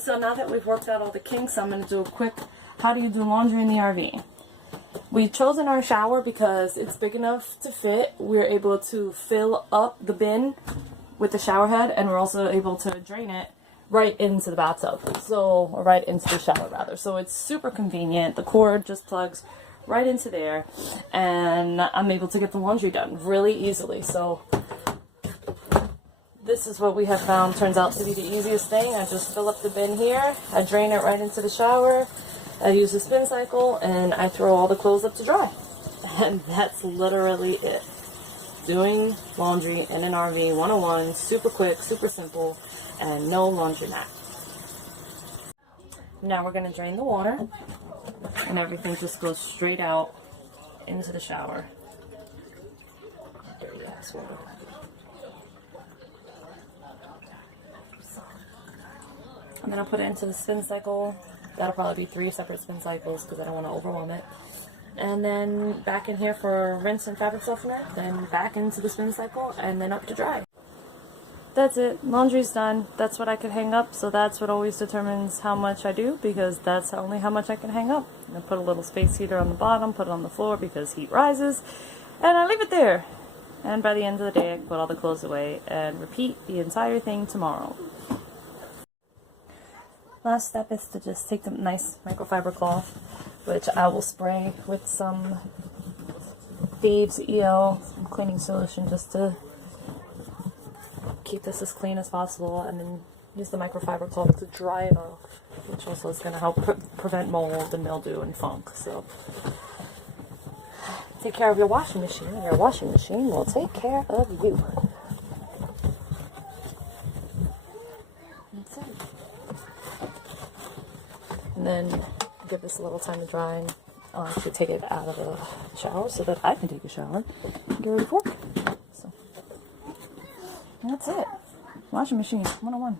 So now that we've worked out all the kinks, I'm going to do a quick how do you do laundry in the RV. We've chosen our shower because it's big enough to fit. We're able to fill up the bin with the shower head, and we're also able to drain it right into the bathtub. Or right into the shower rather. So it's super convenient. The cord just plugs right into there, and I'm able to get the laundry done really easily. So this is what we have found turns out to be the easiest thing. I just fill up the bin here, I drain it right into the shower, I use the spin cycle, and I throw all the clothes up to dry. And that's literally it. Doing laundry in an RV 101, super quick, super simple, and no laundromat. Now we're going to drain the water, and everything just goes straight out into the shower. Dirty ass water. And then I'll put it into the spin cycle. That'll probably be 3 separate spin cycles because I don't want to overwhelm it. And then back in here for rinse and fabric softener, then back into the spin cycle, and then up to dry. That's it. Laundry's done. That's what I can hang up, so that's what always determines how much I do, because that's only how much I can hang up. And I put a little space heater on the bottom, put it on the floor because heat rises, and I leave it there. And by the end of the day, I put all the clothes away and repeat the entire thing tomorrow. Last step is to just take the nice microfiber cloth, which I will spray with some Dave's EL cleaning solution just to keep this as clean as possible, and then use the microfiber cloth to dry it off, which also is going to help prevent mold and mildew and funk. So take care of your washing machine, and your washing machine will take care of you. That's it. And then give this a little time to dry, and I'll actually take it out of the shower so that I can take a shower and get ready for work. So that's it. Washing machine 101.